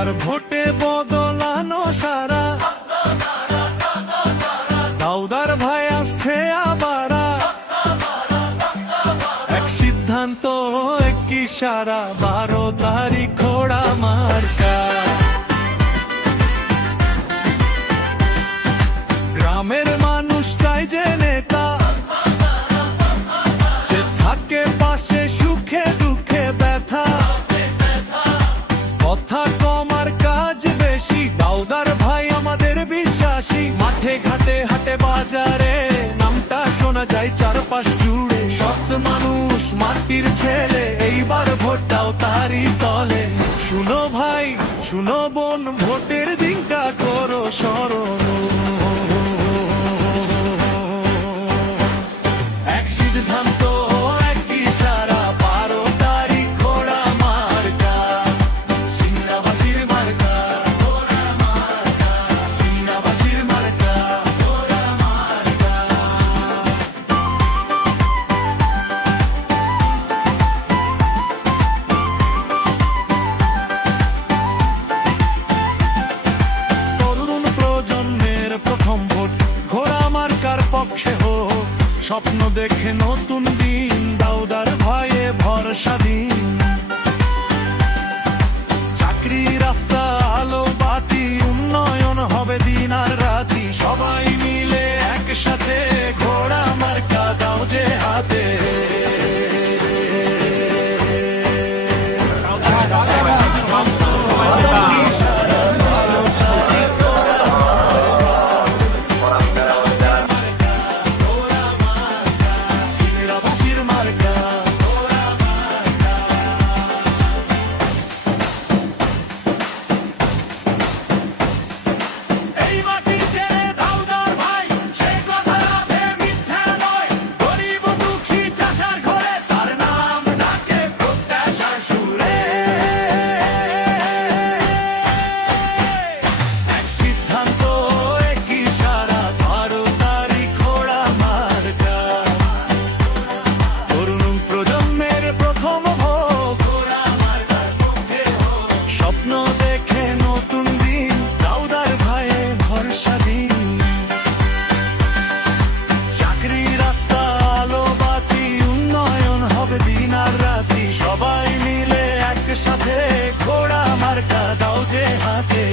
এবার ভোটে বদলানো সারা, দাউদার ভাই আসছে আবার, এক সিদ্ধান্ত এক ইশারা, 12 তারিখ ঘোড়া মার্কা। গ্রামের মানুষ চাই যে নেতা, যে থাকে পাশে সুখে দুঃখে ব্যথা, কথা কম আর কাজ বেশি, দাউদার ভাই আমাদের বিশ্বাসী। মাঠে ঘাটে হাটে বাজারে নামটা শোনা যায় চারপাশ জুড়ে, সৎ মানুষ মাটির ছেলে, এইবার ভোট দাও তারই তলে। শুনো ভাই শুনো বোন, ভোটের দিনটা করো স্মরণ, এক সিদ্ধান্ত এক ইশারা, 12 তারিখ ঘোড়া মার্কা, সিংড়াবাসীর মার্কা, ঘোড়া মার্কা, সিংড়াবাসীর মার্কা, ঘোড়া মার্কা। তরুণ প্রজন্মের প্রথম ভোট ঘোড়া মার্কার পক্ষে হোক, স্বপ্ন দেখে নতুন দিন, দাউদার ভয়ে ভরসা দিন। চাকরি রাস্তা আলো বাতি, উন্নয়ন হবে দিন আর রাতি, সবাই মিলে একসাথে ঘোড়া মার্কা দাও যে হাতে। সবাই মিলে একসাথে ঘোড়া মার্কা দাও যে হাতে।